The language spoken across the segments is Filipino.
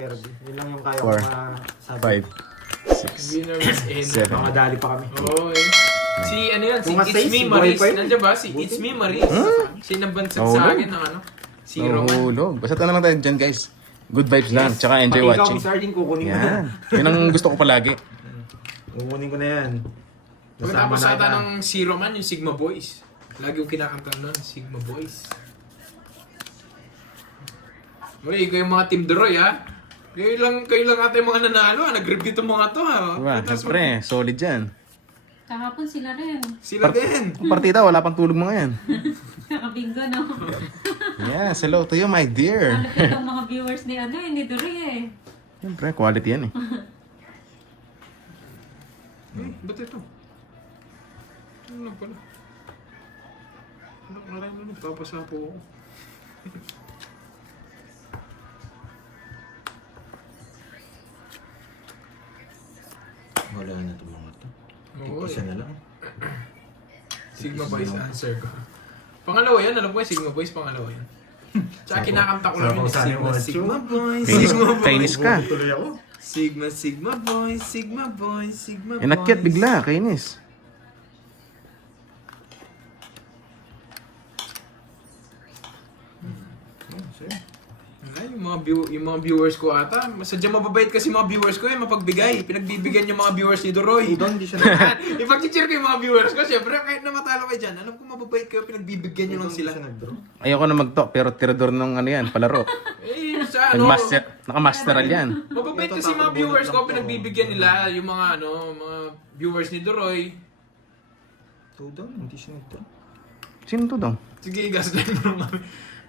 Yun lang yung kaya ko 4, masabi. 5, 6, Winners and 7. Mga dali pa kami. Oo eh. Si ano yan, si Kung It's mas Me size, Maris. buhay pa yun. Nandiyan ba? Si It's Me Maris. Siya nabansag sa akin ng ano. Si Roman. Nahulog. Basta na lang tayo dyan, guys. Good vibes lang. Tsaka enjoy Pati watching. ikaw, Sardine, kukunin ko na. Yan. Yun ang gusto ko palagi. Kukunin ko na yan. Pagkatapos Nasama ata na. ng si Roman, yung Sigma Boys. Lagi yung kinakanta nun, Sigma Boys. Uy, kayo mga Team Deroy ha. Kayo lang ata yung mga nanalo ha. Nag-review itong mga to ha. Diba? Siyempre, solid yan. Kahapon sila rin. Sila din. Ang partida, wala pang tulog mga yan. Nakabingo, no? Yes, hello to you, my dear. Malapit ang mga viewers ni ni Duri eh. Siyempre, quality yan eh. Ba't ito? Ano lang pala? Anak na rin, nagpapasa po ako. Wala na itong mga to. Oo, Isa na lang. Sigma Boys answer ko. Pangalawa yan, alam ko yung Sigma Boys, pangalawa yan. Tsaka kinakanta ko lang yun, Sigma Boys, Sigma Boys. Kainis ka. Tuloy ako. Sigma Boys, Sigma Boys, Sigma Boys. Inakyat bigla, kainis. Ay, yung mga viewers ko ata, sadyang mababait kasi mga viewers ko mapagbigay. Pinagbibigyan yung mga viewers ni Doroy. Doon, hindi siya nag- Ipag-cheer ko yung mga viewers ko, syempre kahit na matalo kayo dyan, alam ko mababait kayo, pinagbibigyan nyo lang sila. nag-draw. Ayoko na mag-talk, pero tirador ng ano yan, palaro. Eh, sa ano, Nag-master, naka-masteral yan. mababait kasi mga viewers ko, pinagbibigyan nila yung mga mga viewers ni Doroy. Doon, hindi siya nag-draw. Sino to daw? Sige, gaslight mo lang kami.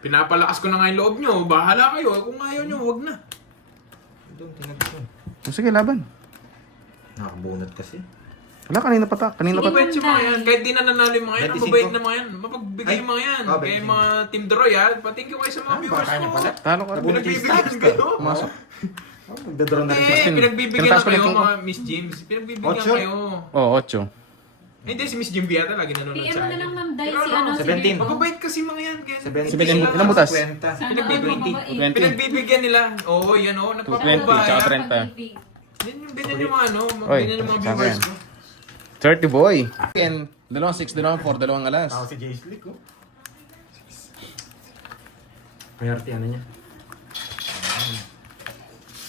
Pinapalakas ko na nga yung loob nyo, bahala kayo. Kung ayaw nyo, wag na. Doon, tinag-draw. Sige, laban. Nakabunot kasi. Wala, kanina pa ta. Kanina pa. Mababait yung mga yan. Kahit di na nanalo yung mga yan, 25. mababait na mga yan. Mapagbigay yung mga yan. Oh, Kaya 25. mga Team Doroy ha. Thank you kayo sa mga viewers baka niya ko. pala. Talo ka rin. Pinagbibigyan kayo. Pumasok. Magdadraw na rin siya. Eh, pinagbibigyan Tinataas na ko kayo lang yung mga Miss James. Pinagbibigyan Ocho? kayo. Oh, 8. Hindi, si Miss Jim yata lagi nanonood PM sa mo na akin. lang, Ma'am Day, Pero si ano, ano, si 17. Rico. Mababait kasi mga yan. Kaya 17. Ilang butas? Kwenta. Sana Pinagbibigyan. all 20. Pinagbibigyan nila. Oo, yan o. 20, Nagpapabaya. tsaka 30. Ganyan yung mga ano. Oy, Ganyan yung mga sa viewers akin. ko. 30 boy. And 2, 6, 2, 4, 2 alas. Ako si Jay Slick, oh. Mayarte, ano niya?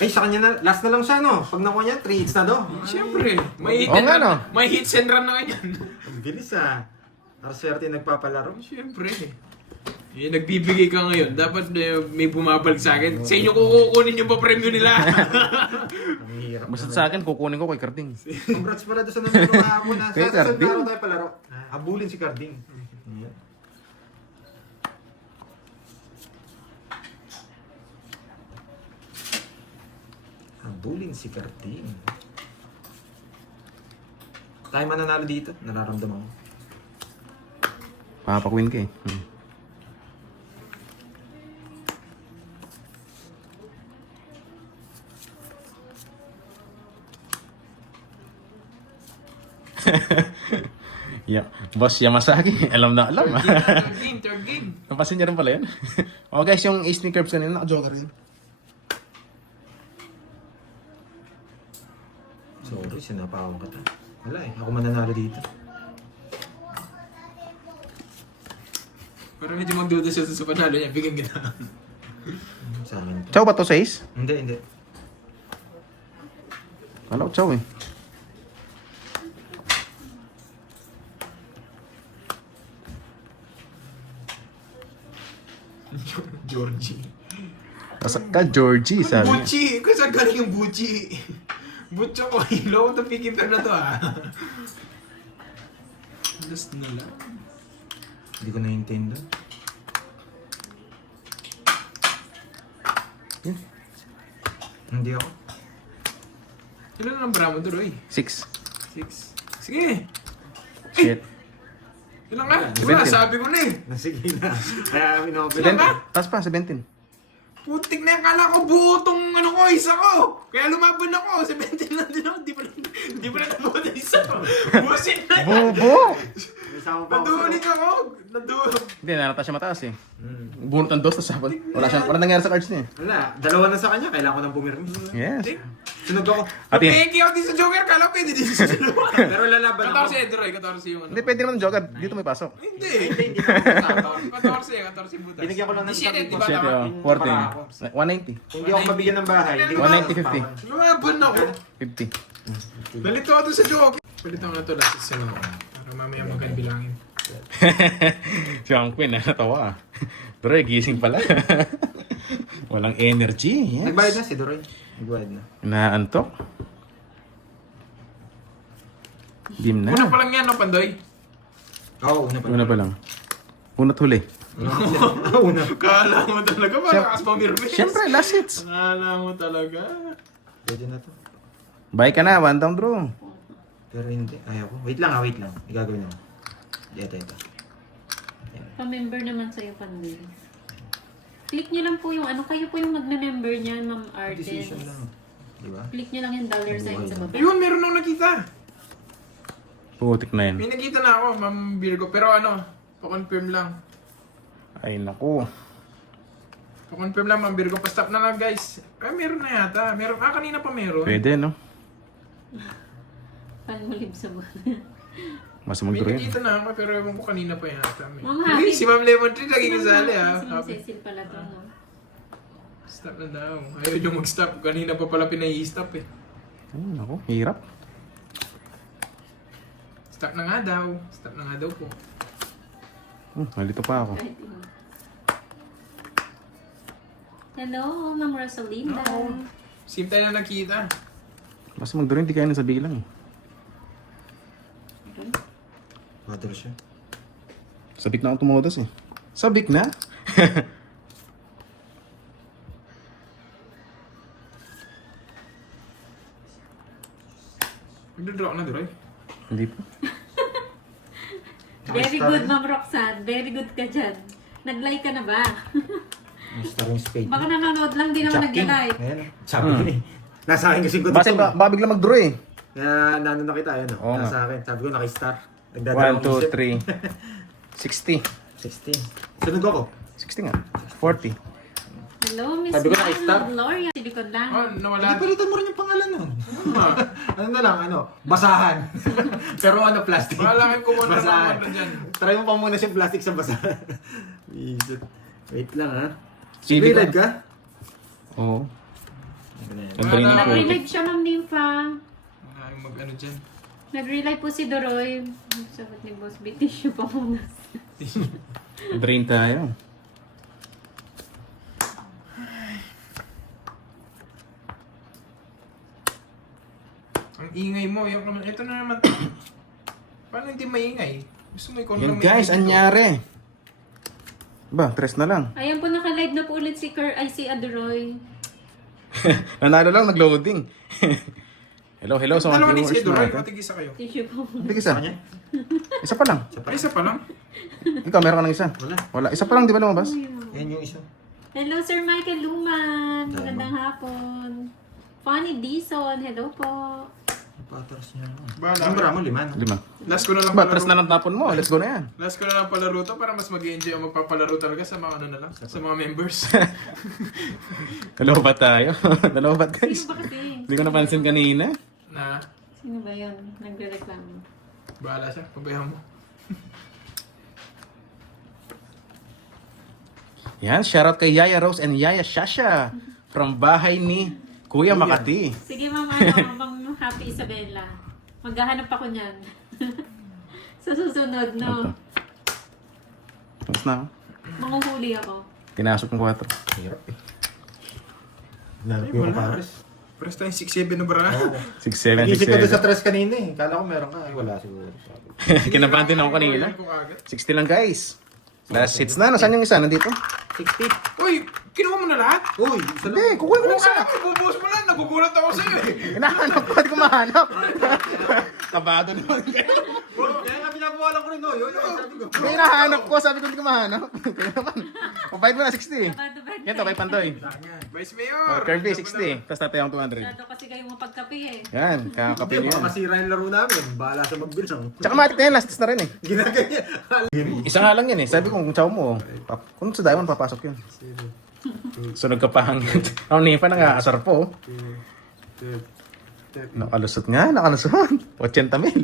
Ay, sa kanya na, last na lang siya, no? Pag nakuha niya, 3 hits na do. Siyempre. May hit Oo and nga, run. no? May hits and run na ganyan. Ang bilis, ah. Ang swerte yung nagpapalaro. Siyempre. Eh, nagbibigay ka ngayon. Dapat may bumabalik sa akin. Sa inyo kukunin yung pa-premyo nila. Ang hirap. Basta sa akin, kukunin ko kay Carding. Congrats pala doon sa nanalo kahapon, ha. Kay Sa susunod Carding. na araw tayo palaro. Habulin si Carding. Ayan. Habulin si Carding. Tayo mananalo dito, nararamdaman ko. Papakwin ka eh. Yeah. Boss Yamasaki, alam na alam. Third game. Napasin niya rin pala yan. Oh guys, yung ace ni Curbs kanina, naka-joker yun. Sorry, sinapawan ka ta. Wala eh, ako mananalo dito. Pero medyo magduda siya sa panalo niya. Bigyan kita. Sa akin to. Chow ba to sa ace? Hindi. Kala ko chow eh. Georgie. Kasak ka, Georgie, sabi niya. Buchi! Kung saan galing yung Buchi? Butcho ko, hilo ko pikiper na to ah. Last na lang. Hindi ko na-intendo. Yeah. Hindi ako. Ilan ang bramo to, Roy? 6. 6. Sige! Shit. Ilan ka? 17. Wala, sabi ko na eh. Sige na. Kaya in-open. Ilan ka? Taas pa, 17. Putik na yung kala ko buo tong ano ko, isa ko. Kaya lumaban ako. 17 lang din ako. Di pa na nabuo na isa ko. Busin na yan. Bobo! Isama pa ako. Naduling ako! Naduling! Hindi, narata siya mataas eh. Bunot ng dos, tapos wala nangyari sa cards niya eh. Wala, dalawa na sa kanya. Kailangan ko nang pumirmi. Yes. Sunog ako. Ate, Peki ako din sa Joker, kala ko hindi din sa Joker. Pero lalaban ako. 14 Edroy, 14 yung ano. hindi pwede naman joker. Dito may pasok. Hindi. Hindi pa ako kasama. 14 butas. Binigyan ko lang ng 17, di ba? Shit, Tama? oh, 14. 190. Hindi ako mabigyan ng bahay. Hindi ko 190, 50. Lumaban ako. 50. Nalito ako dun sa Joker. Palit ako na to last season ako. Para mamaya magkan bilangin. Si Ang Queen, natawa ah. Pero gising pala. Walang energy. Yes. Nagbayad na si Doroy. Nagbayad na. Inaantok. Dim na. Una pa lang yan, no, Pandoy? Oo, una pa. Una pa lang. Una't huli. Una. Kala mo talaga, malakas pa mirmis. Siyempre, last hits. Kala mo talaga. Pwede na to. Bye ka na, one down draw. Pero hindi. Ayaw ko. Wait lang. Igagawin mo. Ito. Pa-member naman sa'yo, Pandoy. Click niyo lang po yung ano, kayo po yung magme-member niyan, Ma'am Decision Ardens. lang. Di ba? Click niyo lang yung dollar sign sa baba. Ayun, meron akong nakita. Putik na yan. May nakita na ako, Ma'am Virgo. Pero ano, pa-confirm lang. Ay, naku. Pa-confirm lang, Ma'am Virgo. Pa-stop na lang, guys. Ay, meron na yata. Meron. Kanina pa meron. Pwede, no? Palmulib sa baba. Mas May mag-draw yan. nakita na ako, pero ewan ko kanina pa yata. Ma'am, Uy, happy. si Ma'am Lemon Tree lagi kasali, ah. Si Ma'am Cecil pala to, no? Stop na daw. Ayaw yung mag-stop. Kanina pa pala pinay-stop eh. Ay, naku. Hirap. Stop na nga daw. Stop na nga daw po. Nalito pa ako. Hello, Ma'am Rosalinda. Oo. Same tayo na nakita. Mas mag-draw, hindi kaya na sa bilang. Water siya. Sabik na akong tumodos eh. Sabik na? Magdodraw ka na, Duroy. Hindi pa. Very good, Ma'am Roxanne. Very good ka dyan. Nag-like ka na ba? Yung star yung spade. Baka nanonood lang, di naman nag-like. Ayan. Sabi ko eh. Nasa akin kasi ko Bakit ba bigla mag-draw eh? Kaya nano na kita, ayun o. Oo nga. Nasa akin. Sabi ko naki-star. 1, Nagdadalawang 2, 3. 3. 60. 16. Sunod ako. 60 nga. 40. Hello, Miss Sabi ko na, Ma'am stop. Gloria. Si likod lang. Oh, Hindi, nawala. palitan mo rin yung pangalan nun. Ano na lang, basahan. Pero plastic. Bahala kayong kumuha ng Basahan. mga dyan. Try mo pa muna siyang plastic sa basahan. Wait lang ha. Sige Live ka? Oo. Ano na yan? Nag-draw na po. Nag-relive siya, Ma'am Nympha. Ay, mag-ano dyan. Nag-relive po si Doroy. Sabat ni Boss B, tissue pa muna. Drain tayo. Ang ingay mo. Yung naman, ito na naman. Paano hindi maingay? Gusto mo ikaw Yan lang guys, maingay dito. anyari. Ba, tres na lang. Ayan po, naka-live na po ulit si si Adoroy. Nanalo lang, nag-loading. hello sa mga Dalawa din viewers si Duroy. natin. Matigisa kayo. Tissue pa muna. Hindi isa. Isa pa lang. Ay, isa pa lang. Ikaw, meron ka ng isa. Wala. Isa pa lang, di ba lumabas? Yan yung isa. Hello, Sir Michael Luman. Magandang hapon. Fanny Dison. Hello po. Patras niya. Bahala. Ang mo, 5 no? 5. Last ko na lang Ba, palaro. tres na lang tapon mo. Let's go na yan. Last ko na lang palaro to para mas mag-enjoy ang magpapalaro talaga sa mga ano na lang. Sa mga members. Dalawa ba tayo? Dalawa ba guys? Sino ba kasi? Hindi ko napansin kanina. Na, Sino ba yun? Nagre-reklamo. bahala siya. Pabayaan mo. Yan, shoutout kay Yaya Rose and Yaya Shasha from bahay ni Kuya Makati. Sige, Ma'am, Ma'am Happy Isabella. Maghahanap ako niyan. Sa susunod, no? Tapos na. Manguhuli ako. Tinasok ng 4. Hirap eh. Lalap yung pares. Press tayong 6-7 na bara. 6-7, Nag-isip ko doon sa 6-7. tres kanina eh. Kala ko meron ka. Ay, wala siguro. Kinabahan din ako kanina. 60 lang guys. Last hits na. Nasaan yung isa? Nandito? 60. Uy, kinuha mo na lahat? Uy, isa lang. Hindi, kukuha ko Kung ng isa. kaya mo, bubuhos mo lang. Nagugulat ako sa'yo eh. Hinahanap ko. Hindi ko mahanap. Kabado naman kayo. Kaya nga pinapawalan ko rin no. Yun, sabi ko. May hinahanap ko. Sabi ko hindi ko mahanap. Kaya naman. Pabait mo na 60. Bad Yan to, kay Pandoy. Vice Mayor! Kirby, 60. Tapos tatay ang 200. Masyado kasi kayo mapagkape eh. Yan, kakapin Hindi, yan. baka masira yung laro namin. Bahala sa magbilang. Tsaka matik na yan, last test na rin eh. Ginaganyan. Isa nga lang yan eh. Sabi ko kung chow mo, kung sa diamond papasok yun. Sunog ka pa hanggang. Ang nipa nang-aasar po. Nakalusot nga, nakalusot. 80 mil.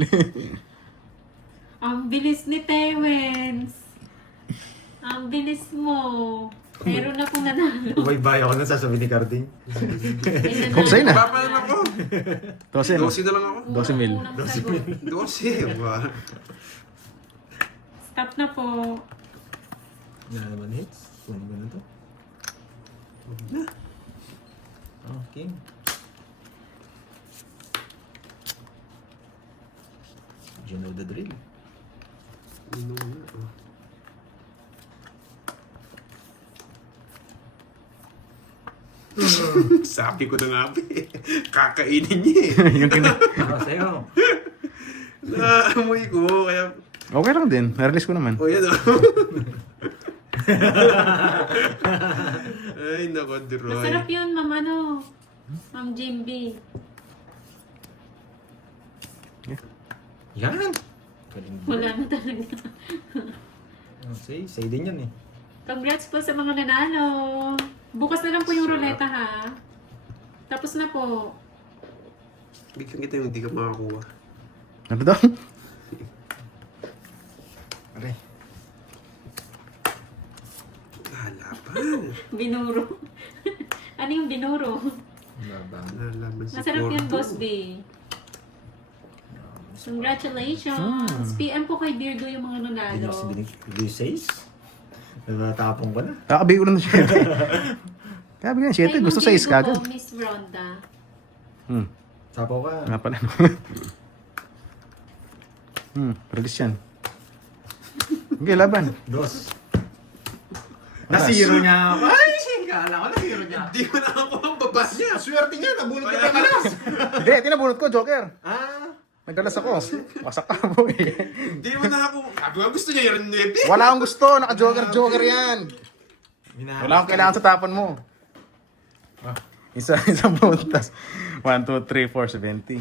Ang bilis ni Tewens. Ang bilis mo. Meron na pong nanalo. Ubay-bay ako na sasabihin ni Carding. Kung sa'yo na. Baba na ako. 12 no? 12 na lang ako. 12 mil. 12. Wow. Stop na po. Yan naman hits. Kung gano'n to. Okay. You know the drill. Sabi ko na nga ba eh. Kakainin niya eh. Yung kina- Para sa'yo. Naamoy ko. Kaya, Okay lang din. Na-release ko naman. oh yan o. Ay, nako, Droy. Masarap yun, Ma'am ano. Ma'am Jimby. Yan. Galing. Wala na talaga. Say din yan eh. Congrats po sa mga nanalo. Bukas na lang po yung ruleta ha. Tapos na po. Bigyan kita yung hindi ka makakuha. Ano daw? Aray. Lalaban. Binuro. Ano yung binuro? Laban. Lalaban si Masarap yan, Gordo. Boss B. Congratulations! PM po kay Beardo yung mga nanalo. Hindi says? Natatapong ko na. Kakabi ulo na siya. Kabi nga, 7. Gusto sa Beardo kagad. po, Miss Ronda. Sapaw ka. Nga pala. Release yan. Okay, laban. Dos. Nasiro niya ako. Ay, kala ko nasiro niya. Hindi ko nakakuha ang baba niya. Swerte niya, nabunod ka pa kalas. Hindi, tinabunot ko, Joker. Ah. Nagdalas ako. Wasak ka mo eh. Hindi mo nakakuha. Sabi ko, gusto niya yung 9. Wala akong gusto. Naka-Joker yan. Wala akong kailangan sa tapon mo. Isang buntas. 1, 2, 3, 4, 70.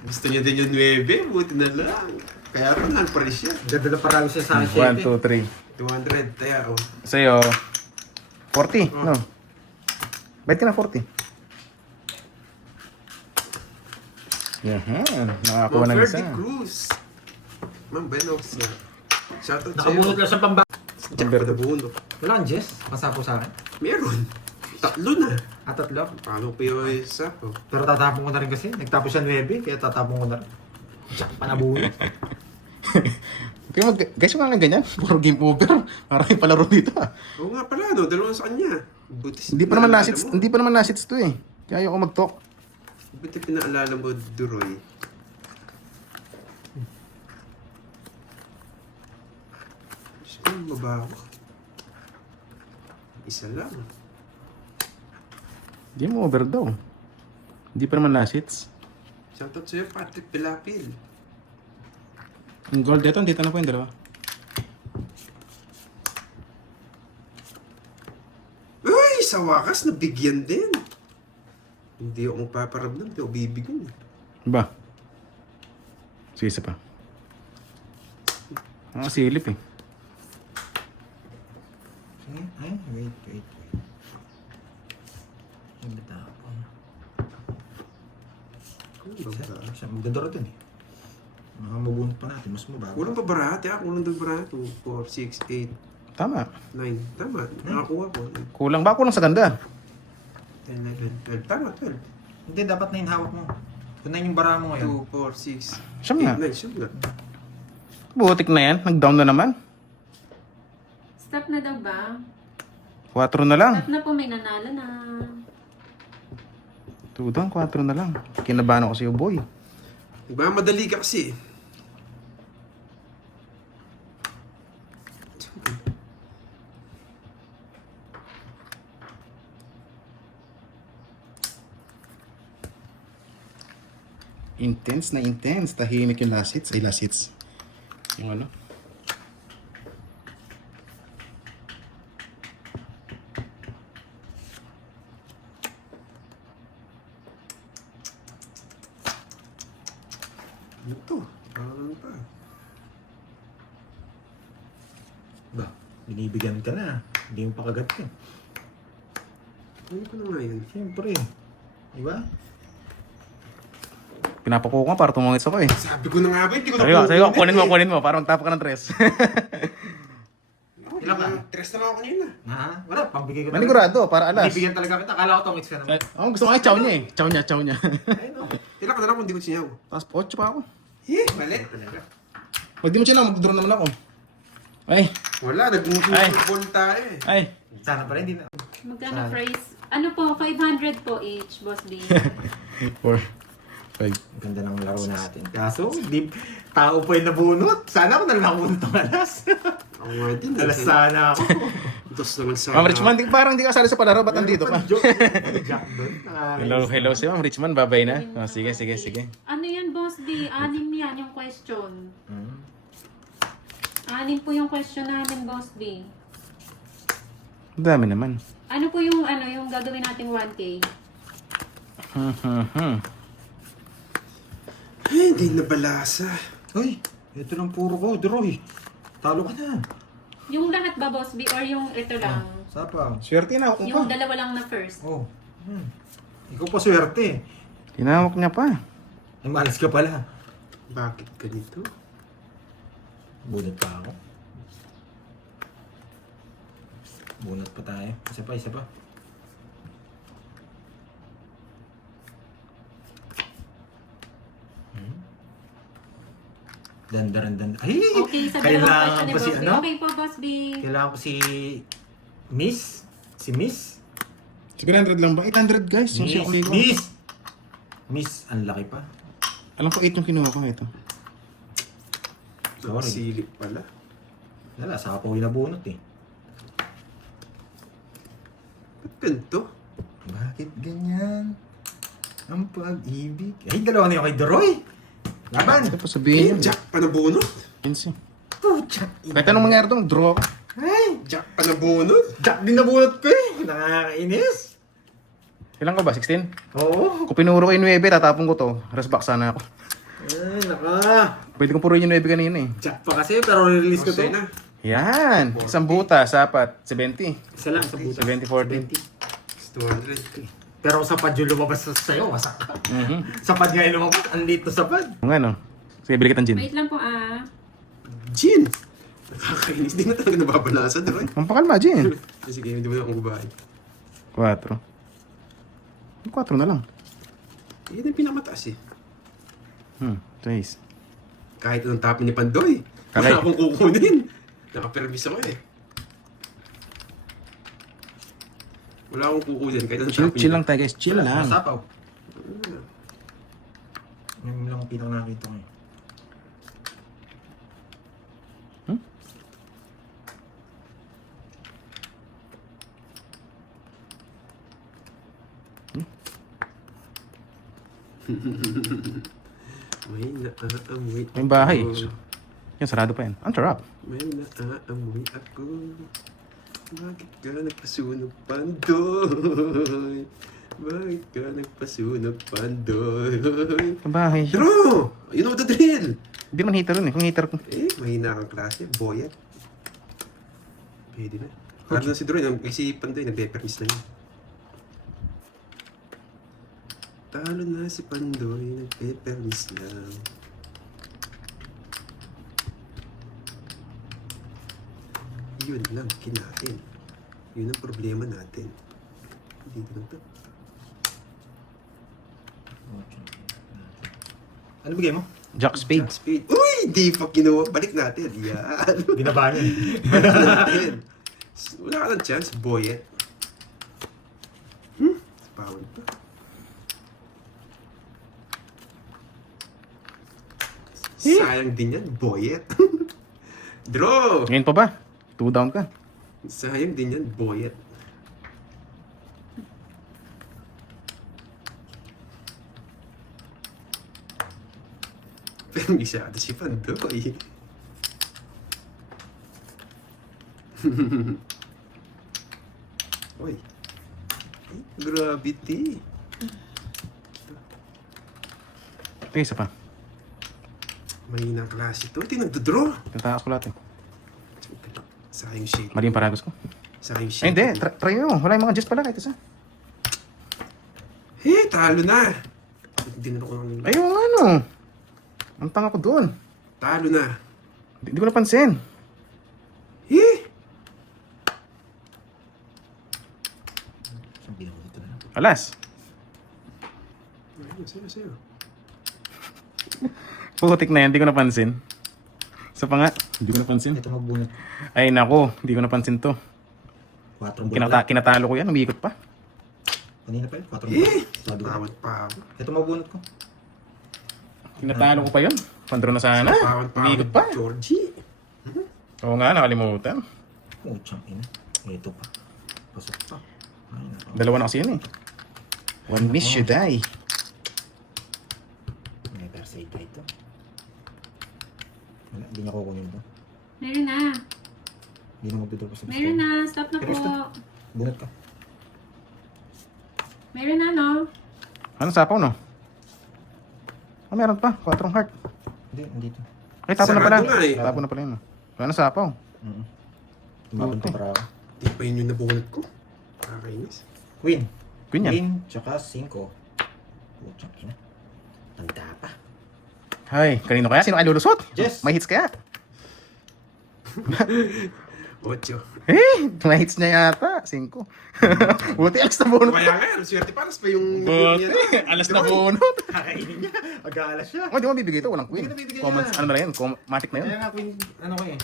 Gusto niya din yung 9. Buti na lang. Kaya rin ang price siya. Ganda na parang siya sa akin. 1, 2, 3. 200. Kaya oh. Sa'yo, 40. No? Bet ka na 40. Yahan. Nakakuha Ma'am ng Ferdy isa. Cruz. Ma'am Benox. Shoutout sa'yo. Nakabunod lang sa pamba. Diyan ka nabunod. Wala kang Jess? Masapo sa akin. Meron. 3 na. Tatlo. Paano pa yung isa ko? Pero tatapon ko na rin kasi. Nagtapos siya 9, kaya tatapon ko na rin. Tsak, panabunod. Kaya guys, yung mga ganyan. Puro game over. Marami palaro dito ah. Oo nga pala, no? Dalawa sa kanya. Buti Hindi pa naman pinaalala nasits, mo. hindi pa naman nasits to eh. Kaya ayoko mag-talk. Buti pinaalala mo, Duroy. Diyos ko, mabaho. Isa lang. Hindi mo over daw. Hindi pa naman nasits. Shoutout sa'yo, Patrick Pilapil. Yung gold dito, dito na po yung dalawa. Uy, sa wakas, nabigyan din. Hindi ako magpaparamdam, hindi ako bibigyan. Ba? Sige, isa pa. Silip eh. Ay, wait. Ang bitapon. Siya, magdadaro dun eh. Makamabunod pa natin, mas mababa. Kulang pa barate, kulang daw barate. 2, 4, 6, 8, Tama. 9. Tama, nakakuha ko. Kulang ba? Kulang sa ganda. 10, 11, 12. Tama, 12. Hindi, dapat 9 hawak mo. Kung 9 yung bara mo ngayon. 2, 4, 6, Siyam nga. 8, 9. Siyam nga. Butik na yan. Nag-down na naman. Stop na daw ba? 4 na lang. Stop na po, may nanalo na. Tudang, 4 na lang. Kinabahan ako sa'yo, boy. Madali ka kasi. Intense na intense. Tahimik yung last hits. Ay, last hits. Yung ano? Ito. Ano pa? Ba, binibigyan ka na. Hindi mo pa kagat ka. Ano ko na nga yun? Siyempre. Diba? Pinapakuha ko nga para tumungits ako eh. Sabi ko na nga ba, hindi ko na Sabi ko, kunin mo, para magtapa ka ng tres. Ilan ba? 3 na lang ako kanina. Ha? Wala, pambigay ko Manigurado, para alas. Binibigyan talaga kita. Akala ko tongits ka naman. Ako gusto ko ay chow niya eh. Chow niya. Ayun o. Ilan ka na lang kung hindi ko sinyaw. Tapos 8 pa ako. Mali. Pag di mo siya mag-draw naman ako. Ay, Wala, Ay. nag-football tayo eh. ay. Sana pala hindi na. Magkano price? Ano po, 500 po each, Boss B. 4, 5. Ganda ng laro natin. Kaso, di, tao pa yung nabunot. Sana ako na lang nakunot ng alas. Ako nga din. Alas sana ako. Dos naman sa... Ma'am Richmond, parang di ka kasali sa palaro. Ba't nandito ka? Jack doon. Hello si Ma'am Richmond. Babay na. Oh, sige. Ano yan, Boss B? 6 yan yung question. 6 po yung question namin, Boss B. Ang dami naman. Ano po yung gagawin nating 1K? Ay, hindi nabalasa. Uy, ito lang puro ko. Droy. Talo ka na. Yung lahat ba, Boss B? Or yung ito lang? Sapa. Swerte na ako Yung pa. dalawa lang na first? Oh. Ikaw pa swerte. Tinawak niya pa. Ay, malas ka pala. Bakit ganito? Bunot pa ako. Bunot pa tayo. Isa pa. Dandaran. Ay! Okay, sa dalawang Kailangan question ni ko si Boss B. ano? Okay po, Boss B. Kailangan ko si Miss? Si Miss? 700 lang ba? 800 guys. Yung siya kuligo. Miss, ang laki pa. Alam ko 8 yung kinuha ko ito. Sorry. Silip pala. Wala, saka po yung nabunot eh. Ba't ganito? Bakit ganyan? Ang pag-ibig. Ay, dalawa na yung kay Doroy. Laban! Ano pa sabihin yun? Jack pa nabunot? 15. Pucha! Kahit anong mangyari doon, draw ako. Ay! Jack pa nabunot? Jack din nabunot ko eh! Nakakainis! Ilan ka ba? 16? Oo! Kung pinuro ko yung 9, tatapon ko to. Resback sana ako. Ay, naka! Pwede kong puruin yung 9 kanina eh. Jack pa kasi, pero release ko to. Masay na. Yan! Isang buta, sapat. 70. Isa lang sa buta. 70-40. 200. Pero sa pad yung lumabas sa'yo, wasak ka. Mhm. Sa pad nga yung lumabas, andito sa pad. Ang ano? Sige, bili kitang gin. Wait lang po Gin! Nakakainis. Di na talaga nababalasa doon. Mampakalma, gin. Sige, hindi mo na akong gubahin. 4. 4 na lang. Yan ang pinakamataas eh. 6. Kahit anong tapin ni Pandoy. Kalay. Wala akong kukunin. Nakapermis ako eh. Wala akong kukunin. Kahit anong tapin. Chill lang tayo guys. Chill lang. Masapaw. Yung lang pinang nakita ko eh. May naaamoy ako. May bahay. Yan, sarado pa yan. Ang sarap. May naaamoy ako. Bakit ka nagpasunog, Pandoy? Bakit ka nagpasunog, Pandoy? Ang bahay. Draw! You know the drill! Hindi man heater rin eh. Kung heater ko. Eh, mahina kang klase. Boyet. Pwede na. Ano na si Droy, si Pandoy, nagpe-permis na yun. Talo na si Pandoy, nagpe-permis na. Yun lang, kinain. Yun ang problema natin. Dito lang to. Ano bigay mo? Jack Spade. Speed. Uy! Di pa kinuha. Balik natin. Yan. Binaba niya. Balik natin. Wala ka ng chance, Boyet. Power pa. Sayang din yan, Boyet. Draw! Ngayon pa ba? 2 down ka. Sayang din yan, Boyet. Pero masyado si Pandoy. Oy. Ay, gravity. Okay, isa pa. Mahinang klase to. Ito yung nagdodraw. Tataas ko lahat eh. Sa yung shade. Mali yung paragos ko. Sa yung Ay, shade. hindi. Try mo. Wala yung mga gist pala kahit isa. Talo na. Hindi na ako nang... Ayun nga no. Ang tanga ko doon. Talo na. Hindi ko napansin. Sabi na ko dito na. Alas. Ayun, sa'yo. Putik na yan. Hindi ko napansin. Sa pa nga. Hindi ko napansin. Ito magbunot. Ay nako. Hindi ko napansin to. 4 bunot. Kinatalo ko yan. Umiikot pa. Kanina pa yun. 4 bunot. Sabi ko. Pawat pa ako. Ito magbunot ko. Kinatalo ko pa yun. Pandro na sana. Pawat pa Umiikot pa. Georgie. Oo nga. Nakalimutan. Puchang ina. Ito pa. Pasok pa. Ay, nako. Dalawa na kasi yun eh. One miss you die. May Persei ka ito. Wala, hindi niya kukunin to. Meron na. Hindi na magdudrop sa Meron na. Stop na Pero po. stop. Bunot ka. Meron na, no? Ano sapaw no? Ah, meron pa. 4 heart. Hindi, andito. Ay, tapo na pala. Sarado nga eh. Tapo na pala yun. Wala na sapaw. Tumapon pa Buti. para ako. Di pa yun yung nabunot ko. Nakakainis. Queen. Queen yan. Queen, tsaka 5. Puchang ina. Tanda pa. Hay, kanino kaya? Sino kaya lulusot? Jess. May hits kaya? 8. May hits niya yata. 5. Buti, alas na bunot. Kaya nga, ang swerte paras pa yung nabunot niya. Buti, alas na bunot. Kakainin niya. Mag-aalas siya. Oh, di mo bibigay ito. Walang queen. Hindi ko nabibigay Commons, yan. ano na yan? Matic na yun. Kaya nga Queen, ano ko eh.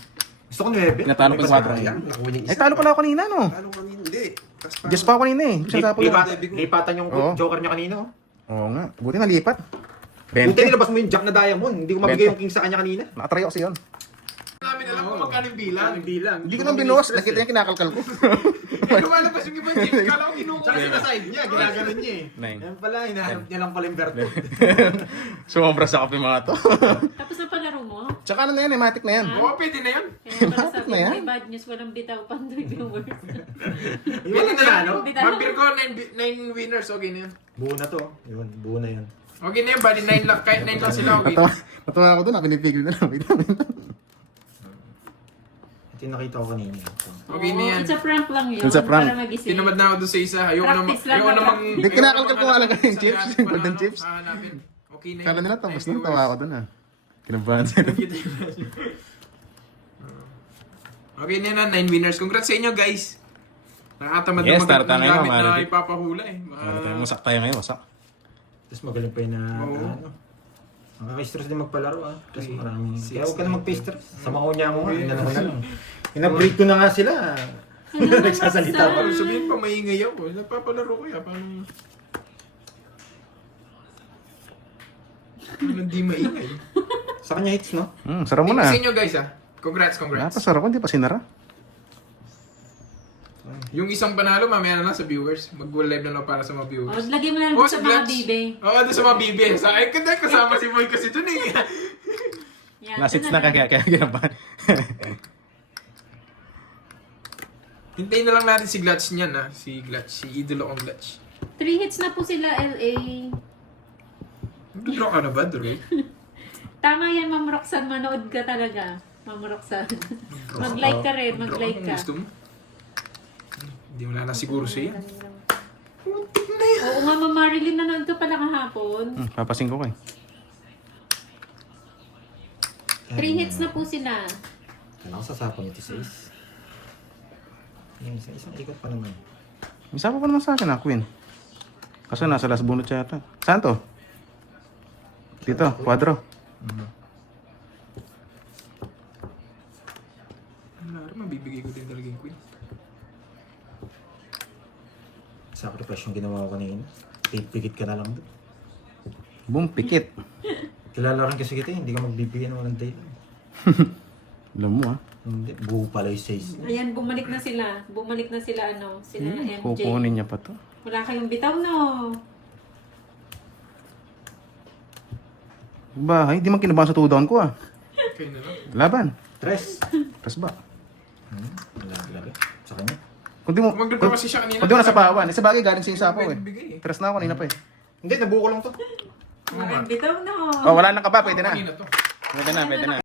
Gusto ko 9. Natalo ko yung 4. Ayan, nakuha niya Ay, isa. talo pala ako kanina, no? Talo kanina. Hindi. Tas pa. Just pa ako kanina eh. Siya sapaw yun. Lipatan yung Oo. joker niya kanina. Oh. Oo nga. Buti nalipat. Buti 20. nilabas mo yung jack na diamond. Hindi ko mabigay yung king sa kanya kanina. Nakatry ako kasi yun. Namin alam kung magkano yung bilang. bilang. Hindi ko nang binuwas. Nakita niya kinakalkal ko. Eh, lumalabas yung ibang jeep. Kala ko kinukuha. Tsaka sinaside niya, ginaganon niya eh. 9. Yan pala, hinahanap niya lang pala yung Berto. Sumobra sa kape mga to. Tapos na palaro mo? Tsaka ano na yan eh. Matic na yan. Oo, pwede na yan. Kaya pala sabi Na yan? may bad news, walang bitaw pandoy viewers. Pwede na yan. Bitaw. Vampire ko, 9 winners. Okay na yan. Buo na to. Yun, buo na yun. Okay na yan, bali 9 lang. Kahit 9 lang sila, okay. Natuwa ako doon. Pinipigil na lang. Wait lang. Ito yung nakita ko kanina. Okay na yan. It's a prank lang yun. It's a prank. Para magising. Tinamad na ako doon sa isa. Ayoko Practice lang, namang... Hindi, kinakalkal ko nga lang yung chips, yung golden chips. Hahanapin. Okay na yan. Kala nila tapos nang 9 tawa ako doon ah. Kinabahan sila. Okay na yan, 9 winners. Congrats sa inyo, guys. Nakatamad Yes, na tarata ng ngayon, gamit na Mario. ipapahula eh. Wasak tayo ngayon. Wasak. Tapos magaling pa yun na, Oo. ano. Nakaka-stress din magpalaro ah. Tapos Okay. maraming... Six, Kaya huwag ka na nine, mag-stress. Sa makunya mo nga, Okay. inano ko na lang. Ina-break ko na nga sila. Nagsasalita pa. Ano sabihin pa, maingay ako. Nagpapalaro ko yan. Paano... Ano di maingay? Sa kanya hits, no? Sarap mo na. Sa inyo, guys ah. Congrats, congrats. Napasarap ko. Hindi pa sinara. Yung isang panalo, mamaya na lang sa viewers. Mag-live na lang para sa mga O, viewers. lagay mo lang Oh, sa si mga Glitch. bibe. Oo, doon sa mga bibi. Ay, kanda kasama si Moy kasi doon eh. Yan, Last hits yun na kaya ginabahan. Hintayin na lang natin si Glutch niyan ah. Si Glutch, si idolo kong Glutch. 3 hits na po sila, LA. Nag-draw ka na ba, Droy? Tama yan, Ma'am Roxanne. Manood ka talaga. Ma'am Roxanne. Mag-like ka rin, mag-like ka. Gusto mo? Hindi mo na siguro siya yan. Oo nga, Ma'am Marilyn, nanood ka pala kahapon. Papasing ko eh. 3 hits na po sila. Kailangan sasapang ito sa is. Yun, isang ikot pa naman. May sapo pa naman sa akin ah, Queen. Kaso nasa last bunot siya yata. Saan to? Dito, kwadro. Wala rin, mabibigay ko din talaga yung queen. Sacrifice yung ginawa ko kanina. Pipikit ka na lang doon. Boom, pikit. Kilala rin kasi kita, hindi ka magbibigay ng walang date. Alam mo ah. Hindi, buo pala yung size. Ayan, bumalik na sila. Bumalik na sila, ano, sila MJ. Kukunin niya pa to. Wala kayong bitaw, no? Bahay, di man kinabahan sa 2-down ko ah. Okay na lang. Laban. Tres. Tapos ba? Lagi. Sa kanya. Kung di mo, Kung mag-draw kasi siya kanina. kung di mo nasa pawan, sa bagay galing sa isapaw eh. Bigay eh. Tres na ako kanina pa eh. Hindi, nabuo ko lang to. Wala kayong bitaw, no? Oh, wala nang kaba, pwede na. Kanina to. Pwede na, pwede na.